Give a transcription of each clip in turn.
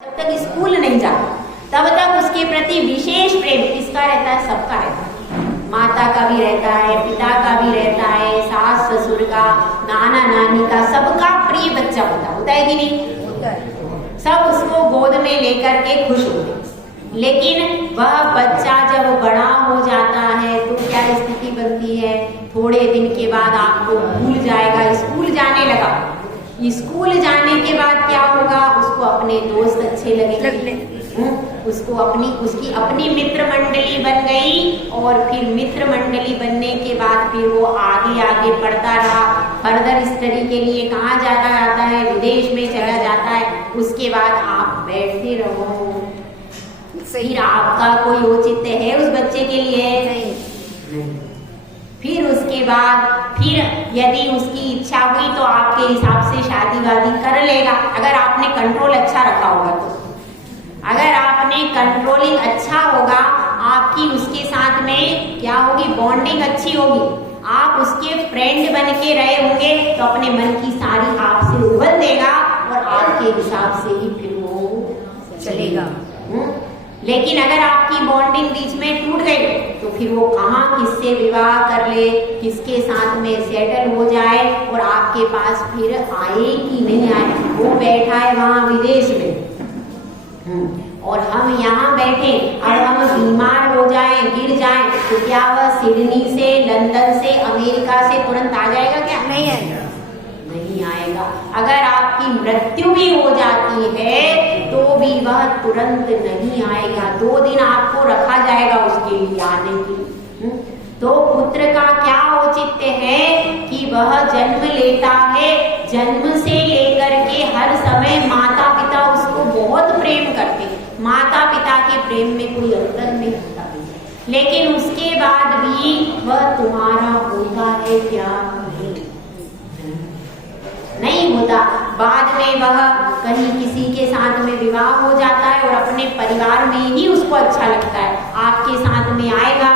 जब तक स्कूल नहीं जाता तब तक उसके प्रति विशेष प्रेम किसका रहता है? सबका रहता है। माता का भी रहता है, पिता का भी रहता है, सास ससुर का, नाना नानी का, सबका प्रिय बच्चा होता है कि नहीं? होता है। सब उसको गोद में लेकर के खुश होते हैं। लेकिन वह बच्चा जब बड़ा हो जाता है तो क्या स्थिति बनती है? थोड़े दिन के बाद आपको भूल जाएगा। स्कूल जाने लगा, स्कूल जाने के बाद क्या होगा? उसको अपने दोस्त अच्छे लगेंगे, उसको उसकी अपनी मित्र मंडली बन गई। और फिर मित्र मंडली बनने के बाद फिर वो आगे आगे बढ़ता रहा। फर्दर स्टडी के लिए कहाँ जाता जाता है? विदेश में चला जाता है। उसके बाद आप बैठते रहो, फिर आपका कोई औचित्य है उस बच्चे के लिए? नहीं। फिर उसके बाद फिर यदि उसकी इच्छा हुई तो आपके हिसाब से शादी वादी कर लेगा, अगर आपने कंट्रोल अच्छा रखा होगा तो। अगर आपने कंट्रोलिंग अच्छा होगा, आपकी उसके साथ में क्या होगी? बॉन्डिंग अच्छी होगी। आप उसके फ्रेंड बन के रहे होंगे तो अपने मन की सारी आपसे उबल देगा और आपके हिसाब से ही फिर वो चलेगा। लेकिन अगर आपकी बॉन्डिंग बीच में टूट गई तो फिर वो कहाँ किससे विवाह कर ले, किसके साथ में सेटल हो जाए और आपके पास फिर आए कि नहीं आए। वो बैठा है वहां विदेश में और हम यहाँ बैठे, और हम बीमार हो जाएं, गिर जाएं तो क्या वह सिडनी से, लंदन से, अमेरिका से तुरंत आ जाएगा? क्या नहीं आएगा? नहीं आएगा। अगर आपकी मृत्यु भी हो जाती है तो भी वह तुरंत नहीं आएगा। 2 दिन आपको रखा जाएगा उसके लिए आने की। तो पुत्र का क्या औचित्य है कि वह जन्म लेता है, जन्म से लेकर के हर समय माता पिता उसको बहुत प्रेम करते हैं। माता पिता के प्रेम में कोई अंतर नहीं होता, लेकिन उसके बाद भी वह तुम्हारा होता है क्या? नहीं होता। बाद में वह कहीं किसी के साथ में विवाह हो जाता है और अपने परिवार में ही उसको अच्छा लगता है। आपके साथ में आएगा,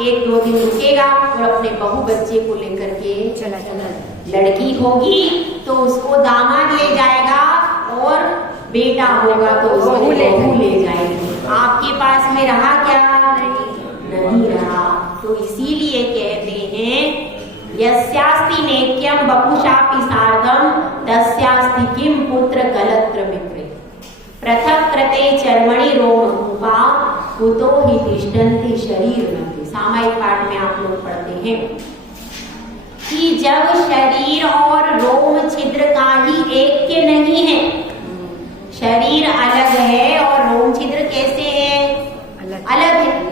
1-2 दिन रुकेगा और अपने बहू बच्चे को लेकर के चला। लड़की होगी तो उसको दामाद ले जाएगा और बेटा होगा तो उसको बहू ले जाएगी। आपके पास में रहा क्या? नहीं रहा। तो इसीलिए कहते हैं यस्यास्ति नेक्यम वपुषापि सार्धम तस्यास्ति किम पुत्र कलत्र मित्रे पृथक कृते चर्मणि रोमरूपा कुतो हि तिष्ठन्ति शरीर मध्ये। सामायिक पाठ में आप लोग पढ़ते हैं कि जब शरीर और रोम छिद्र का ही ऐक्य नहीं है, शरीर अलग है और रोम छिद्र कैसे है? अलग है।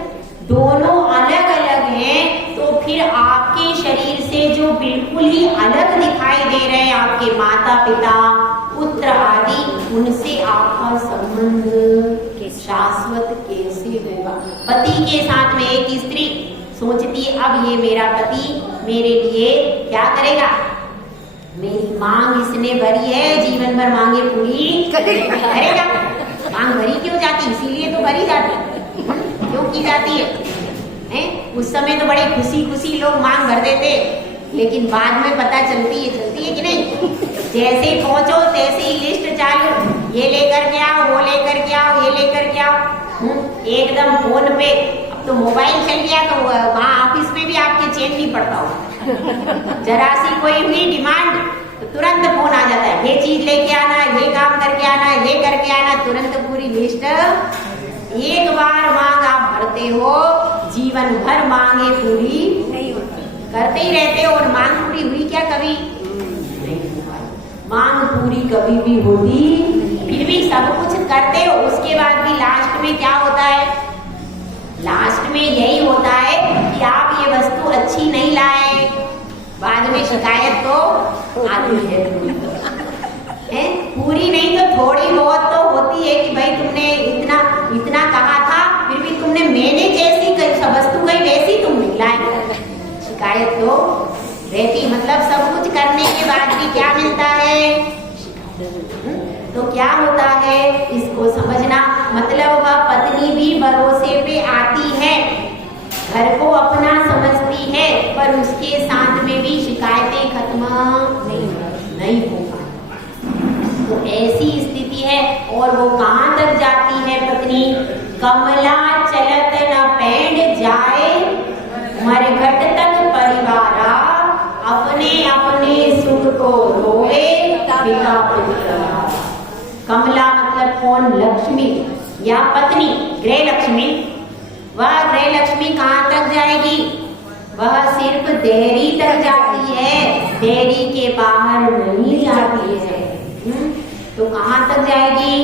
दोनों अलग अलग हैं तो फिर आपके शरीर से जो बिल्कुल ही अलग दिखाई दे रहे हैं, आपके माता पिता, पुत्र आदि, उनसे आपका संबंध शाश्वत कैसे होगा? पति के साथ में एक स्त्री सोचती है अब ये मेरा पति मेरे लिए क्या करेगा? मेरी मांग इसने भरी है, जीवन भर मांगे पूरी करेगा। मांग भरी क्यों जाती? इसीलिए तो भरी जाती। क्यों की जाती है? उस समय तो बड़े खुशी खुशी लोग मांग भर देते, लेकिन बाद में पता चलती है कि नहीं? जैसे पहुंचो तैसे ही लिस्ट चालू, ये लेकर के आओ, वो लेकर के आओ, ये लेकर के आओ। एकदम फोन पे, अब तो मोबाइल चल गया तो वहाँ ऑफिस में भी आपके चेन नहीं पड़ता हो। जरा सी कोई हुई डिमांड तो तुरंत फोन आ जाता है, ये चीज लेके आना, ये काम करके आना, ये करके आना, तुरंत पूरी लिस्ट। एक बार मांग आप भरते हो, जीवन भर मांगे पूरी नहीं होती, करते ही रहते हो। और मांग पूरी हुई क्या कभी? नहीं हुई। मांग पूरी कभी भी होती, फिर भी सब कुछ करते हो, उसके बाद भी लास्ट में क्या होता है? लास्ट में यही होता है कि आप ये वस्तु अच्छी नहीं लाए। बाद में शिकायत तो आती है। पूरी नहीं तो थोड़ी बहुत तो होती है कि भाई तुमने इतना कहा था, फिर भी तुमने मैंने जैसी वस्तु कही वैसी तुम नहीं लाए। शिकायत तो रहती। मतलब सब कुछ करने के बाद भी क्या मिलता है? तो क्या होता है इसको समझना। मतलब वह पत्नी भी भरोसे पे आती है, घर को अपना समझती है, पर उसके साथ में भी शिकायतें खत्म नहीं हो पाती। तो ऐसी स्थिति है। और वो कहाँ तक जाती है पत्नी? कमला चलत न पैंड जाए, मरघट तक परिवारा, अपने अपने सुख को रोए पिता पुत्र। कमला मतलब कौन? लक्ष्मी या पत्नी, गृह लक्ष्मी। वह गृह लक्ष्मी कहाँ तक जाएगी? वह सिर्फ देहरी तक जाती है, देहरी के बाहर नहीं जाती है। तो कहाँ तक जाएगी?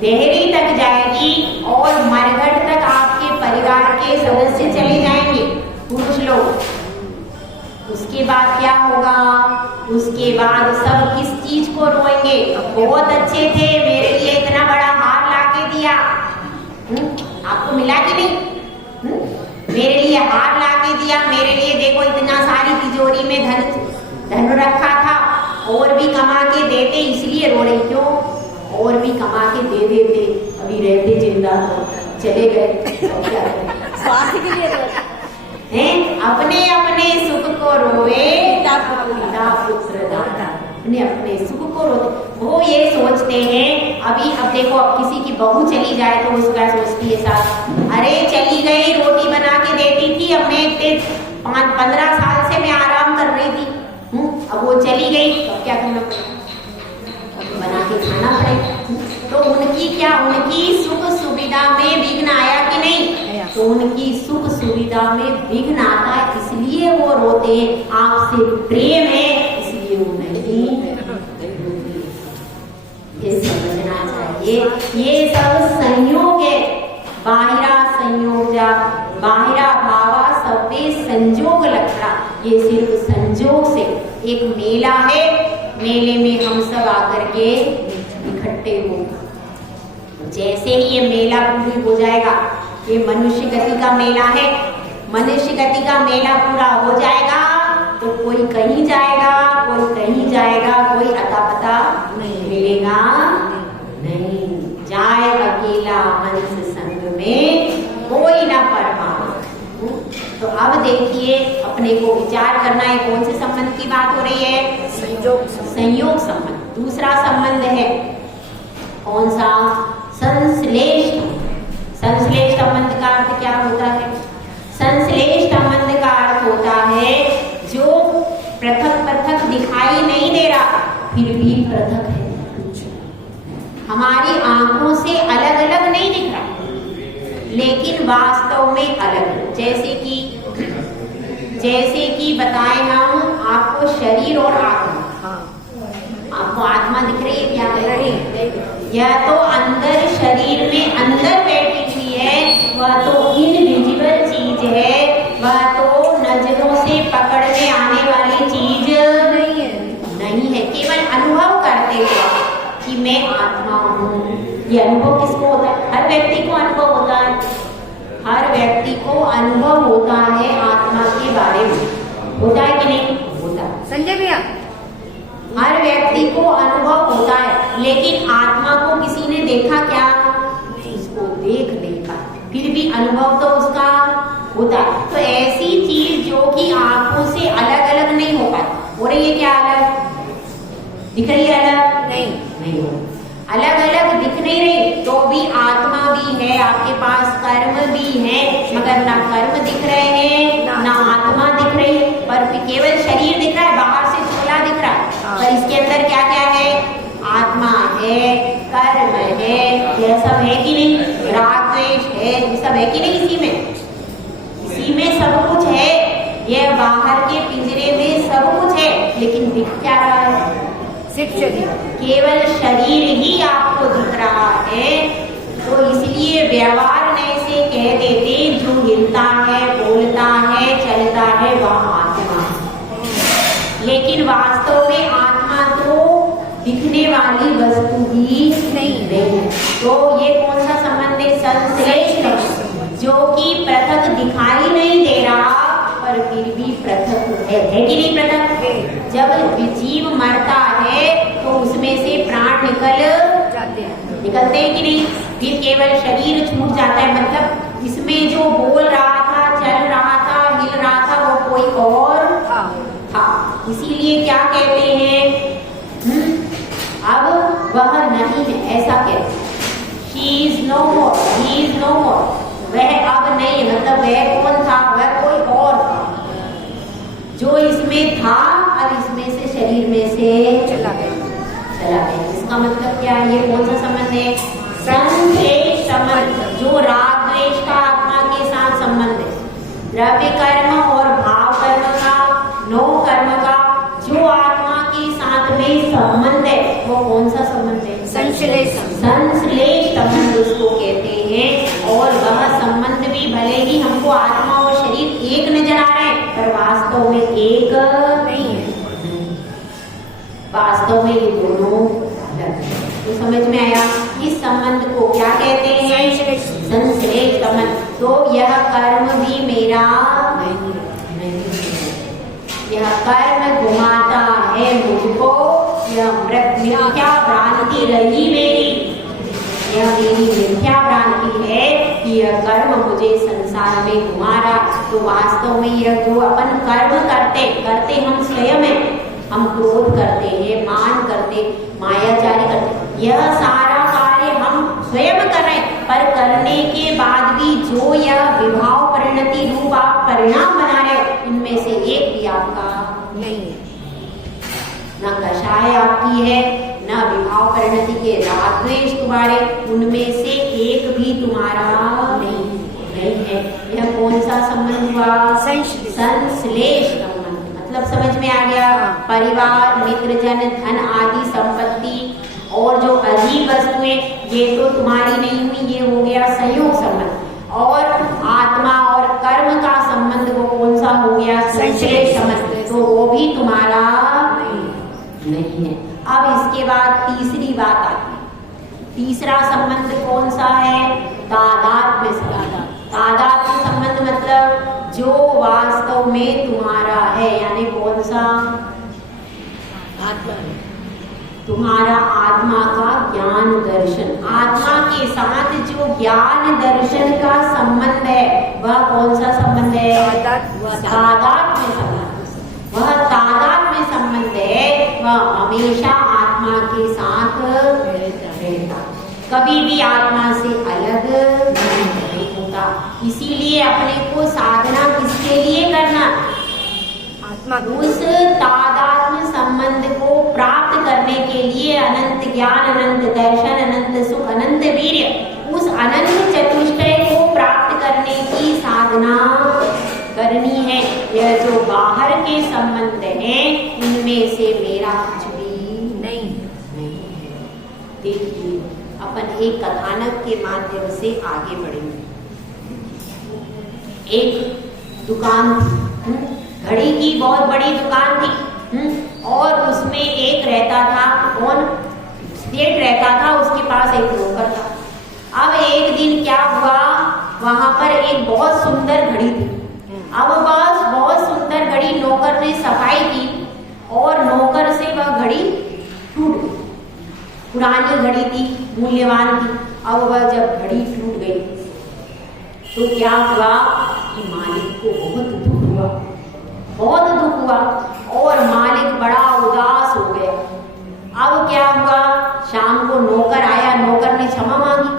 देहरी तक जाएगी। और मरघट तक आपके परिवार के सदस्य चले जाएंगे, पुरुष लोग। उसके बाद क्या होगा? उसके बाद सब किस चीज को रोएंगे? बहुत अच्छे थे, मेरे लिए इतना बड़ा हार लाके दिया, आपको मिला कि नहीं? मेरे लिए हार लाके दिया, मेरे लिए देखो इतना सारी तिजोरी में धन रखा था, और भी कमा के देते, इसलिए रो रही क्यों? और भी कमा के दे देते, अभी रहते जिंदा तो चले गए, स्वास्थ्य के लिए हैं? अपने अपने सुख को रोए पिता पुत्र दाता, अपने अपने सुख को रोते। वो ये सोचते हैं, अभी अब देखो, अब किसी की बहू चली जाए तो उसका सोचती है सास, अरे चली गई, रोटी बना के देती थी, अब मैं इतने 15 साल से मैं आराम कर रही थी, अब वो चली गई, अब क्या करना पड़ेगा? बना के खाना पड़ेगा। तो उनकी क्या, उनकी सुख सुविधा में विघ्न आया कि नहीं? तो उनकी सुख सुविधा में विघ्न आता है, इसलिए वो रोते हैं। आपसे प्रेम है इसलिए वो नहीं, ये समझना चाहिए। ये सब संयोग है, बाहिरा संयोग जा बाहिरा भावा सबे संजोग लक्षणा। ये सिर्फ संजोग से, एक मेला है, मेले में हम सब आकर के इकट्ठे हो, जैसे ही ये मेला पूरी हो जाएगा, ये मनुष्य गति का मेला है, मनुष्य गति का मेला पूरा हो जाएगा तो कोई कहीं जाएगा, कोई कहीं जाएगा, कोई अता पता नहीं मिलेगा, नहीं जाए अकेला हंस संग में कोई ना परमा। तो अब देखिए, अपने को विचार करना है, कौन से संबंध की बात हो रही है? संयोग संबंध। दूसरा संबंध है कौन सा? संश्लेष। संश्लेष संबंध का अर्थ क्या होता है? संश्लेष संबंध का अर्थ होता है जो पृथक पृथक दिखाई नहीं दे रहा, फिर भी पृथक है, हमारी आंखों से अलग अलग नहीं दिख रहा, लेकिन वास्तव में अलग। जैसे कि बताएं हम आपको शरीर और आत्मा, आपको आत्मा दिख रही है क्या? यह तो अंदर शरीर में अंदर बैठी हुई है, वह तो इनविजिबल चीज है, वह तो नजरों से पकड़ में आने वाली चीज नहीं है। केवल अनुभव करते हुए कि मैं आत्मा हूँ। ये अनुभव किसको होता है? हर व्यक्ति को अनुभव होता है, हर व्यक्ति को अनुभव होता है आत्मा के बारे में। होता है कि नहीं? होता है। संजय भैया, हर व्यक्ति को अनुभव होता है, लेकिन आत्मा को किसी ने देखा क्या? उसको देख नहीं पाते, फिर भी अनुभव तो उसका होता है। तो ऐसी चीज जो कि आंखों से अलग अलग नहीं हो पाती, हो रही है क्या? अलग दिख रही है? अलग नहीं हो, अलग अलग दिख नहीं रही, तो भी आत्मा भी है, आपके पास कर्म भी है, मगर ना कर्म दिख रहे हैं ना आत्मा दिख रही है, पर केवल शरीर दिख रहा है, बाहर से झोला दिख रहा है, पर इसके अंदर क्या क्या है? आत्मा है, कर्म है, यह सब है कि नहीं? राग द्वेष है, ये सब है कि नहीं? इसी में सब कुछ है। यह बाहर के पिंजरे में सब कुछ है, लेकिन दिख क्या रहा है? सिर्फ शरीर, केवल शरीर ही आपको दिख रहा है। तो इसलिए व्यवहार में से कह देते जो हिलता है, बोलता है, चलता है, वह आत्मा है। लेकिन वास्तव में आत्मा तो दिखने वाली वस्तु ही नहीं। तो ये कौन सा संबंध है? संश्लेष, जो कि पृथक दिखाई नहीं दे रहा पर फिर भी पृथक है कि नहीं? पृथक है। जब जीव मरता है तो उसमें से प्राण निकलते हैं कि नहीं? फिर केवल शरीर छूट जाता है, मतलब इसमें जो बोल रहा था, चल रहा था, हिल रहा था, वो कोई और था। इसीलिए क्या कहते हैं? अब वह नहीं है, ऐसा कहते। He is no more, he is no more, वह अब नहीं है, मतलब वह कौन था, वह कोई और था जो इसमें था, अब इसमें से शरीर में से चला गया। इसका मतलब क्या है? ये कौन सा संबंध है? संश्लेष संबंध, जो राग द्वेष का आत्मा के साथ संबंध है। द्रव्य कर्म और भाव कर्म का, नो कर्म का जो आत्मा के साथ में संबंध है, वो कौन सा संबंध है? संश्लेष संबंध उसको कहते हैं। और वह संबंध भी भले ही हमको आत्मा और शरीर एक नजर आ रहे हैं, पर वास्तव में एक नहीं है। वास्तव में ये दोनों अलग हैं। तो समझ में आया? इस संबंध को क्या कहते हैं? संश्लेष संबंध। तो यह कर्म भी मेरा नहीं, यह कर्म घुमाता है मुझको, यह मिथ्या भ्रांति रही मेरी, यह मेरी मिथ्या भ्रांति है कि यह कर्म मुझे संसार में घुमा रहा। तो वास्तव में यह जो अपन कर्म करते हम स्वयं हैं, हम क्रोध करते हैं, मान करते, मायाचारी करते, यह सारा कार्य हम स्वयं कर रहे हैं। पर करने के बाद भी जो यह विभाव परिणति रूप आप परिणाम बना रहे हो, इनमें से एक भी आपका नहीं है। न कषाय आपकी है, न विभाव परिणति के राग द्वेष तुम्हारे, उनमें से एक भी तुम्हारा नहीं है। यह कौन सा संबंध हुआ? संश्लेष संबंध। मतलब समझ में आ गया? परिवार, मित्रजन, धन आदि संपत्ति और जो अधिक वस्तुएं, ये तो तुम्हारी नहीं हुई, ये हो गया संयोग संबंध। और आत्मा और कर्म का संबंध वो कौन सा हो गया? संश्लेष संबंध। तो वो भी तुम्हारा नहीं है। अब इसके बाद तीसरी बात आती है। तीसरा संबंध कौन सा है? तादात्म्य संबंध। तादात्म्य संबंध मतलब जो वास्तव में तुम्हारा है, यानी कौन सा? आत्मा, तुम्हारा आत्मा का ज्ञान दर्शन। आत्मा के साथ जो ज्ञान दर्शन का संबंध है, वह कौन सा संबंध है? तादात्म्य संबंध। वह तादात्म्य संबंध है, वह हमेशा आत्मा के साथ रहता, कभी भी आत्मा से अलग नहीं होता। इसीलिए अपने को साधना किसके लिए करना? आत्मा उस तादात्म्य संबंध को प्राप्त करने के लिए अनंत ज्ञान, अनंत दर्शन, अनंत सुख, अनंत वीर्य, उस अनंत चतुष्टय को प्राप्त करने की साधना करनी है। यह जो बाहर के संबंध हैं, इनमें से मेरा कुछ भी नहीं है। देखिए, अपन एक कथानक के माध्यम से आगे बढ़ेंगे। एक दुकान थी, घड़ी की बहुत बड़ी दुकान थी, और उसमें एक रहता था, कौन? सेठ रहता था, उसके पास एक नौकर था। अब एक दिन क्या हुआ, वहां पर एक बहुत सुंदर घड़ी थी। अब बस बहुत सुंदर घड़ी, नौकर ने सफाई की और नौकर से वह घड़ी टूट गई। पुरानी घड़ी थी, मूल्यवान थी। अब वह जब घड़ी टूट गई तो क्या हुआ कि मालिक को बहुत दुख हुआ, बहुत दुख हुआ, और मालिक बड़ा उदास हो गया। अब क्या हुआ, शाम को नौकर आया, नौकर ने क्षमा मांगी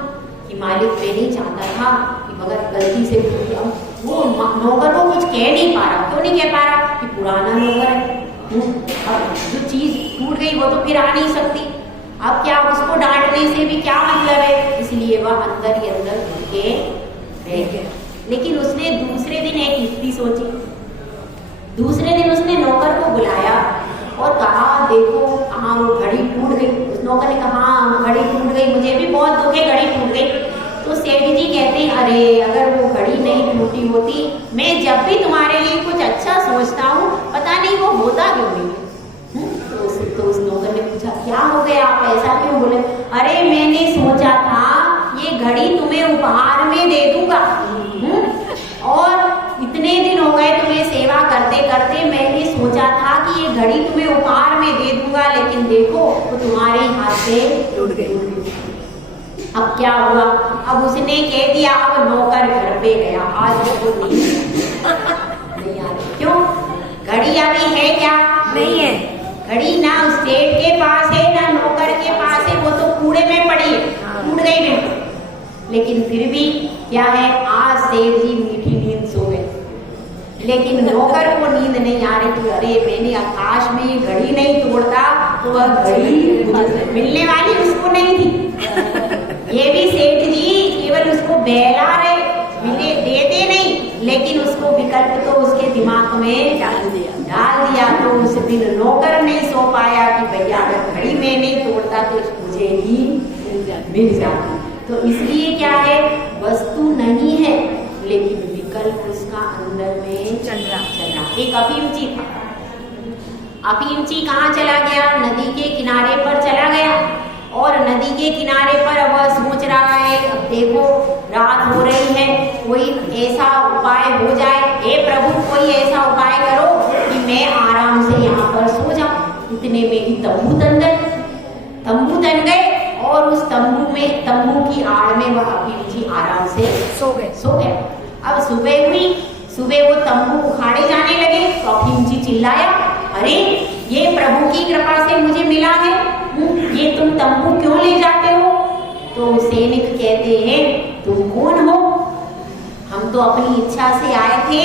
कि मालिक मैं नहीं चाहता था, कि मगर गलती से टूट गया। वो नौकर को कुछ कह नहीं पा रहा। क्यों नहीं कह पा रहा? कि पुराना नौकर है, अब जो चीज टूट गई वो तो फिर आ नहीं सकती। अब क्या, उसको डांटने से भी क्या मतलब है? इसलिए वह अंदर ही अंदर घुल के रह गया। लेकिन उसने दूसरे दिन एक युक्ति सोची। दूसरे दिन उसने नौकर को बुलाया और कहा, देखो हाँ वो घड़ी टूट गई। उस नौकर ने कहा, हाँ घड़ी टूट गई, मुझे भी बहुत दुख है, घड़ी टूट गई। तो सेठ जी कहते हैं, अरे अगर वो घड़ी नहीं टूटी होती, मैं जब भी तुम्हारे लिए कुछ अच्छा सोचता हूँ, पता नहीं वो होता क्यों नहीं है। तो उस नौकर ने पूछा, क्या हो गया, आप ऐसा क्यों बोले? अरे मैंने सोचा था ये घड़ी तुम्हें उपहार में दे दूंगा, और इतने दिन हो गए तुम्हें सेवा करते करते, मैंने सोचा था कि ये घड़ी तुम्हें उपहार में दे दूंगा, लेकिन देखो वो तुम्हारे हाथ से टूट गई। अब क्या हुआ? अब उसने कह दिया, अब नौकर घर पे गया, आज वो नहीं आ रही। क्यों? घड़ी अभी है क्या? नहीं है। घड़ी ना उस सेठ के पास है, ना नौकर के पास है, वो कूड़े में पड़ी है, टूट गई बिल्कुल, लेकिन फिर भी क्या है, आज सेठ जी मीठी नींद सो गए। लेकिन नौकर को नींद नहीं आ रही कि अरे मैंने आकाश में ये घड़ी नहीं तोड़ता तो वह घड़ी मिलने वाली उसको नहीं थी। ये भी सेठ जी केवल उसको बहला रहे, मिले देते नहीं, लेकिन उसको विकल्प तो उसके दिमाग में डाल दिया। तो उस दिन नौकर नहीं सो पाया कि भैया अगर घड़ी में नहीं तोड़ता तो मुझे ही मिल जाती। तो इसलिए क्या है, वस्तु नहीं है लेकिन विकल्प उसका अंदर में चल रहा। एक अफीमची था, अफीमची कहाँ चला गया, नदी के किनारे पर चला गया, और नदी के किनारे पर अब वह सोच रहा है, अब देखो रात हो रही है, कोई ऐसा उपाय हो जाए, हे प्रभु कोई ऐसा उपाय करो कि मैं आराम से यहाँ पर सो जाऊं। इतने में ही तंबू तन गए, और उस तंबू की आड़ में वह अफीमची आराम से सो गए। अब सुबह वो तंबू उखाड़े जाने लगे तो अफीमची चिल्लाया, अरे ये प्रभु की कृपा से मुझे मिला है, ये तुम तंबू क्यों ले जाते हो? तो सैनिक कहते हैं, तुम कौन हो? हम तो अपनी इच्छा से आए थे,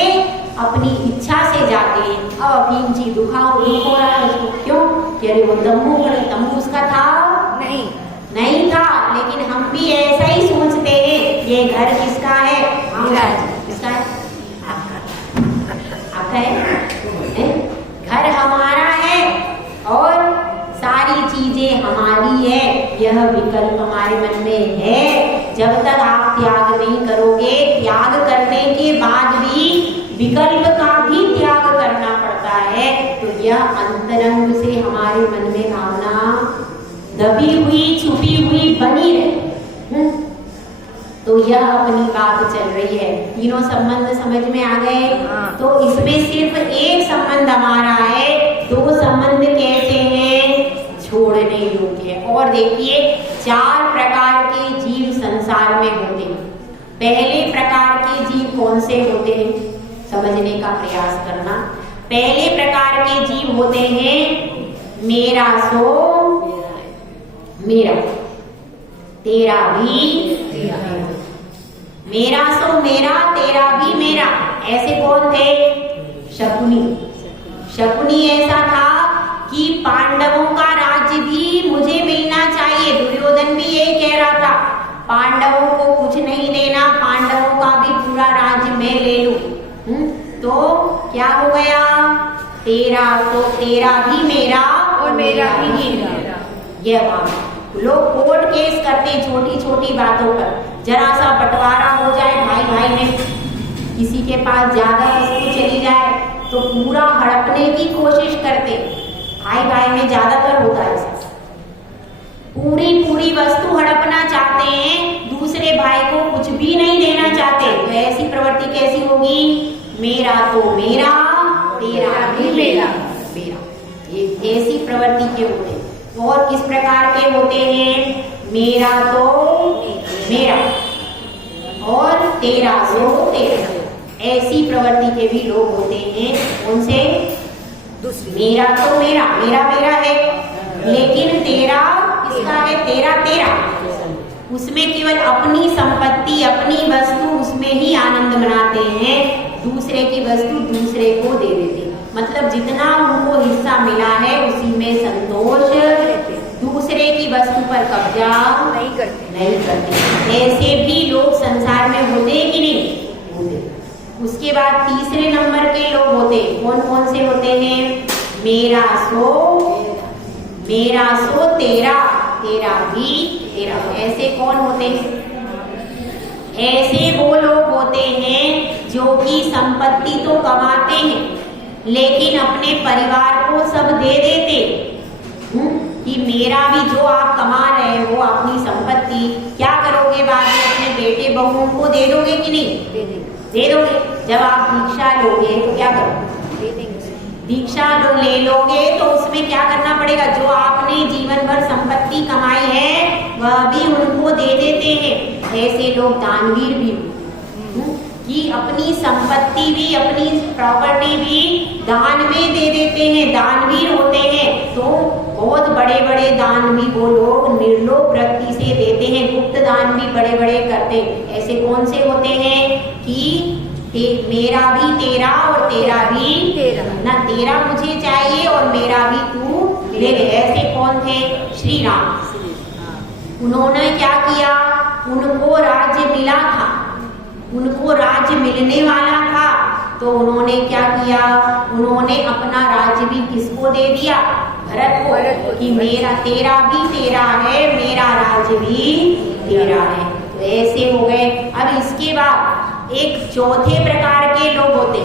अपनी इच्छा से जाते हैं। अब अफीमची दुख हो रहा है उसको, क्यों कि अरे वो तंबू उसका था नहीं था, लेकिन हम भी ऐसा ही सोचते हैं, ये घर किसका है? किसका है? आपका है? घर हमारा है और सारी चीजें हमारी है, यह विकल्प हमारे मन में है। जब तक आप त्याग नहीं करोगे, त्याग करने के बाद भी विकल्प का भी त्याग करना पड़ता है, तो यह अंतरंग से हमारे मन में भावना दबी हुई छुपी हुई बनी रहे। तो यह अपनी बात चल रही है। तीनों संबंध समझ में आ गए? तो इसमें सिर्फ एक संबंध हमारा है, दो संबंध कैसे हैं? छोड़ने योग्य। और देखिए 4 प्रकार के जीव संसार में होते हैं। पहले प्रकार के जीव कौन से होते हैं, समझने का प्रयास करना। पहले प्रकार के जीव होते हैं मेरा सो मेरा, तेरा भी तेरा, मेरा सो मेरा, तेरा भी मेरा। ऐसे कौन थे? शकुनी ऐसा था कि पांडवों का राज्य भी मुझे मिलना चाहिए। दुर्योधन भी यही कह रहा था, पांडवों को कुछ नहीं देना, पांडवों का भी पूरा राज्य मैं ले लूं। तो क्या हो गया? तेरा भी मेरा और मेरा भी मेरा। यह बात लोग कोर्ट केस करते हैं छोटी छोटी बातों पर। जरा सा बंटवारा हो जाए भाई में, किसी के पास ज्यादा वस्तु चली जाए तो पूरा हड़पने की कोशिश करते। भाई में ज्यादातर होता है ऐसा, पूरी वस्तु हड़पना चाहते हैं, दूसरे भाई को कुछ भी नहीं देना चाहते। तो ऐसी प्रवृत्ति कैसी होगी? मेरा तो मेरा, तेरा भी मेरा। ऐसी प्रवृत्ति के होते हैं। और किस प्रकार के होते हैं? मेरा तो मेरा और तेरा सो तेरा। ऐसी प्रवृत्ति के भी लोग होते हैं। उनसे मेरा तो मेरा है, लेकिन तेरा किसका है? तेरा। उसमें केवल अपनी संपत्ति, अपनी वस्तु, उसमें ही आनंद मनाते हैं, दूसरे की वस्तु दूसरे को दे देते हैं। मतलब जितना उनको हिस्सा मिला है उसी में संतोष, दूसरे की वस्तु पर कब्जा नहीं करते। ऐसे भी लोग संसार में होते कि नहीं होते। उसके बाद तीसरे नंबर के लोग होते, कौन से होते हैं? मेरा सो तेरा, तेरा भी तेरा। ऐसे कौन होते हैं? ऐसे वो लोग होते हैं जो कि संपत्ति तो कमाते हैं लेकिन अपने परिवार को सब दे देते, कि मेरा भी जो आप कमा रहे हो अपनी संपत्ति, क्या करोगे बाद में? अपने बेटे बहुओं को दे दोगे कि नहीं? दे दोगे। जब आप दीक्षा लोगे तो क्या करोगे? दीक्षा ले लोगे तो उसमें क्या करना पड़ेगा? जो आपने जीवन भर संपत्ति कमाई है वह भी उनको दे देते हैं। ऐसे लोग दानवीर भी कि कि अपनी संपत्ति भी, अपनी प्रॉपर्टी भी दान में दे देते हैं, दानवीर होते हैं। तो बहुत बड़े बड़े दान भी वो लोग निर्लोभ वृत्ति से देते हैं, गुप्त दान भी बड़े बड़े करते हैं। ऐसे कौन से होते हैं कि मेरा भी तेरा और तेरा भी तेरा, ना तेरा मुझे चाहिए और मेरा भी तू ले ले। ऐसे कौन थे? श्री राम। उन्होंने क्या किया? उनको राज्य मिला था, उनको राज्य मिलने वाला था, तो उन्होंने क्या किया? उन्होंने अपना राज्य भी किसको दे दिया? भरत को, कि मेरा तेरा भी तेरा है, मेरा राज्य भी तेरा है। तो ऐसे हो गए। अब इसके बाद एक चौथे प्रकार के लोग होते,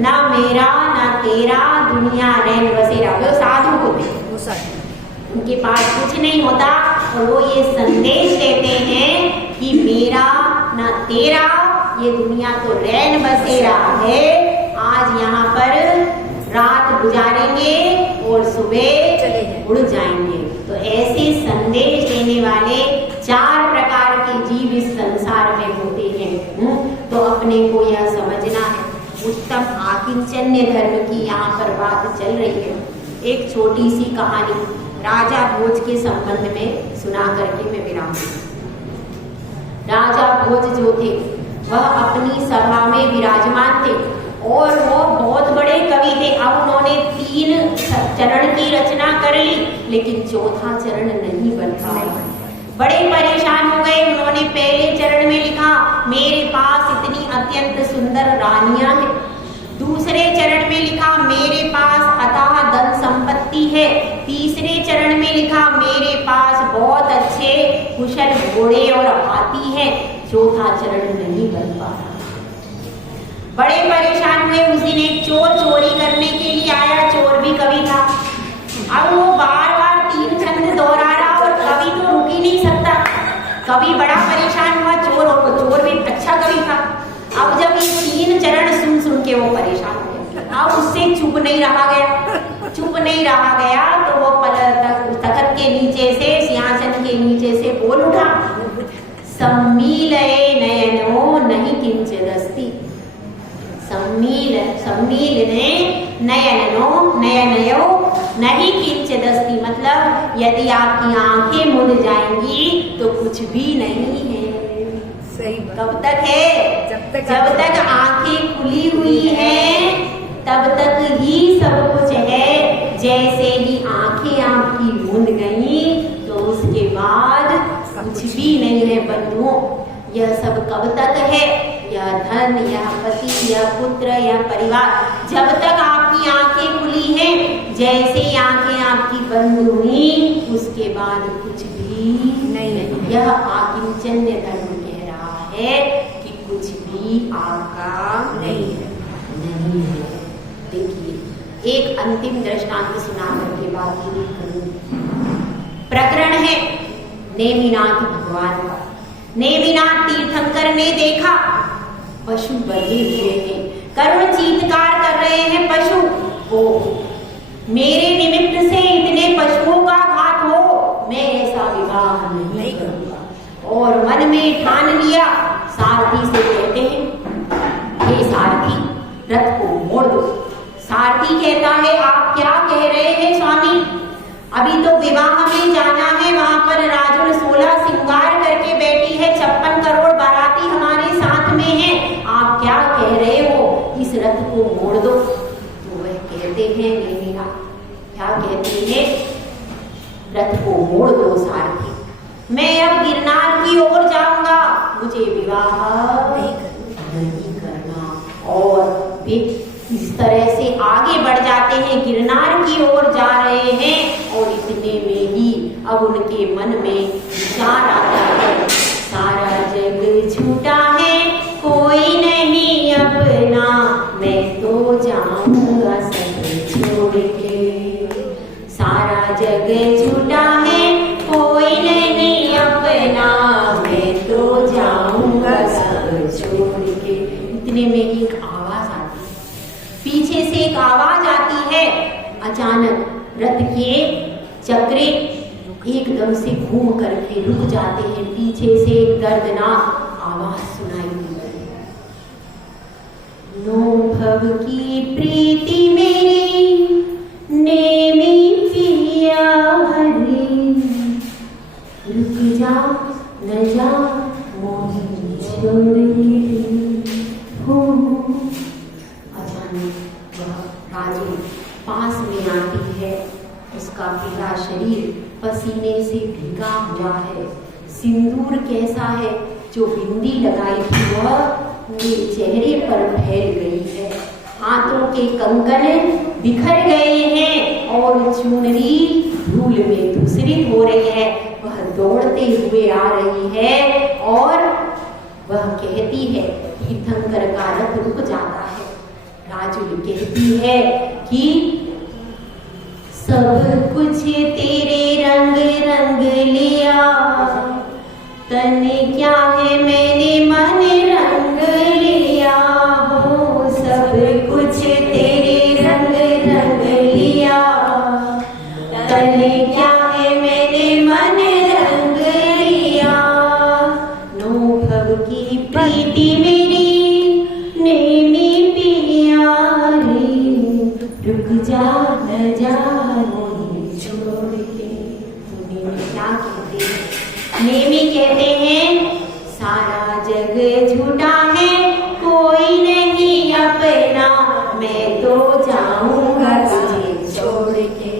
ना मेरा ना तेरा दुनिया रैन बसेरा, वो साधु होते, उनके पास कुछ नहीं होता और वो ये संदेश देते हैं कि मेरा ना तेरा, ये दुनिया तो रैन बसेरा है, आज यहाँ पर रात गुजारेंगे और सुबह उड़ जाएंगे। तो ऐसे संदेश देने वाले 4 प्रकार के जीव इस संसार में होते हैं। तो अपने को यह समझना है। उत्तम आकिंचन्य धर्म की यहाँ पर बात चल रही है। एक छोटी सी कहानी राजा भोज के संबंध में सुना करके मैं विराम दूंगी। राजा भोज जो थे वह अपनी सभा में विराजमान थे और वो बहुत बड़े कवि थे। अब उन्होंने 3 चरण की रचना कर ली, लेकिन चौथा चरण नहीं बन पाया। बड़े परेशान हो गए। उन्होंने पहले चरण में लिखा, मेरे पास इतनी अत्यंत सुंदर रानियां हैं। दूसरे चरण में लिखा, मेरे पास अथाह धन संपत्ति है। तीसरे चरण में लिखा, मेरे पास बहुत अच्छे कुशल घोड़े और हाथी हैं। चौथा चरण नहीं बन पाया। बड़े परेशान हुए। उस दिन एक चोर चोरी करने के लिए आया। चोर भी कवि था। अब वो बार बार 3 छंद दोहरा रहा और कवि तो रुक ही नहीं सकता। कवि बड़ा परेशान हुआ। चोर भी अच्छा कवि था। अब जब ये 3 चरण सुन सुन के वो परेशान हो गया। अब उससे चुप नहीं रहा गया तो वो तखत के नीचे से, सिंहासन के नीचे से बोल उठा, सम्मीलये नयनो नहीं किंचिदस्ति। सम्मीलने नयनयो नहीं किंचिदस्ति, मतलब यदि आपकी आंखें मुड़ जाएंगी तो कुछ भी नहीं है। सही। कब तक है? जब तक आंखें खुली हुई हैं तब तक ही सब कुछ है। जैसे ही आंखें आपकी मुड़ गई तो उसके बाद कुछ भी नहीं है बंधुओं। यह सब कब तक है? यह धन, यह पति, यह पुत्र, यह परिवार, जब तक आपकी आंखें खुली हैं। जैसे ही आंखें आपकी बंद हुई उसके बाद कुछ भी नहीं। यह आकिंचन्य धर्म कह रहा है कि कुछ भी आपका नहीं है। देखिए, एक अंतिम दृष्टांत सुना करके बात पूरी करूंगी। प्रकरण है नेमिनाथ भगवान का। नेमिनाथ तीर्थंकर ने देखा पशु बंधे हुए हैं, करुण चीत्कार कर रहे हैं पशु। ओ मेरे निमित्त से इतने पशुओं का घात हो, मैं ऐसा विवाह नहीं करूंगा। और मन में ठान लिया। सारथी से कहते हैं, हे सारथी, रथ को मोड़ दो। सारथी कहता है, आप क्या कह रहे हैं स्वामी? अभी तो विवाह में जाना है, वहां पर राजुड़ 16 श्रृंगार करके बैठी है, 56 करोड़ बाराती हमारे साथ में हैं। आप क्या कह रहे हो? इस रथ को मोड़ दो। तो वह कहते हैं, नेमिनाथ क्या कहते हैं? रथ को मोड़ दो सारथी, मैं अब गिरनार की ओर जाऊंगा, मुझे विवाह नहीं करना। और वे इस तरह से आगे बढ़ जाते हैं, गिरनार की ओर जा रहे हैं। और इतने में ही अब उनके मन में विचार आता है, सारा जग झूठा है, कोई नहीं अपना, मैं तो जाऊंगा सब छोड़ के। सारा जग झूठा है, कोई नहीं अपना, मैं तो जाऊंगा सब छोड़ के। इतने में एक आवाज आती है, पीछे से एक आवाज आती है। अचानक रथ के चक्रे एकदम से घूम करके रुक जाते हैं। पीछे से एक दर्दनाक आवाज सुनाई दी। भव की प्रीति मेरी नेमी पिया हरे, रुक जा न जा मोही छोड़ हो। अचानक वह राजू पास में आती है, उसका पीला शरीर पसीने से भीगा हुआ है, सिंदूर कैसा है जो बिंदी लगाई थी वह पूरे चेहरे पर फैल गई है, हाथों के कंगन बिखर गए हैं और चुनरी धूल में धूसरित हो रही है। वह दौड़ते हुए आ रही है और वह कहती है, तीर्थंकर का रथ रुक जाता है। राजुल कहती है कि सब कुछ तेरे रंग रंग लिया, तने क्या है मैंने मन रंग लिया हो। सब कुछ तेरे रंग रंग लिया, तने क्या है मैंने मन रंग लिया। नो भव की प्रीति मेरी नेमी पिया रे, रुक जा न जा मोही छोड़ के। नेमी क्या कहते हैं? नेमी कहते हैं सारा जग झूठा है, कोई नहीं अपना, मैं तो जाऊंगा तुझे छोड़ के।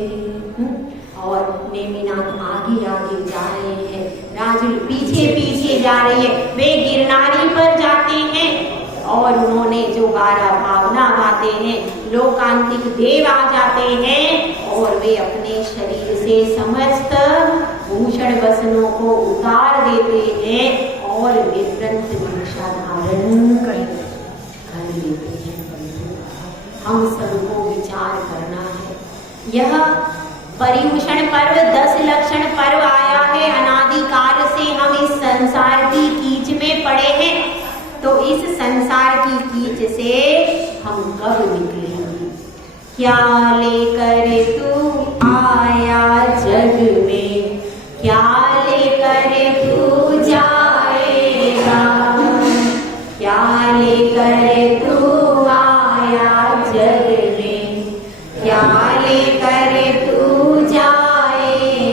और नेमीनाथ आगे आगे जा रहे हैं, राजुल पीछे पीछे जा रही है। वे गिरनारी पर जाते हैं और उन्होंने जो 12 भावना गाते हैं, लोकांतिक देव आ जाते हैं और वे अपने शरीर से समस्त भूषण वसनों को उतार देते हैं और विवृत दीक्षा धारण कर लेते हैं। हम सबको विचार करना है, यह परिभूषण पर्व 10 लक्षण पर्व आया है। अनादिकाल से हम इस संसार की कीच में पड़े हैं, तो इस संसार की कीच से हम कब निकलेंगे? क्या लेकर तू आया जग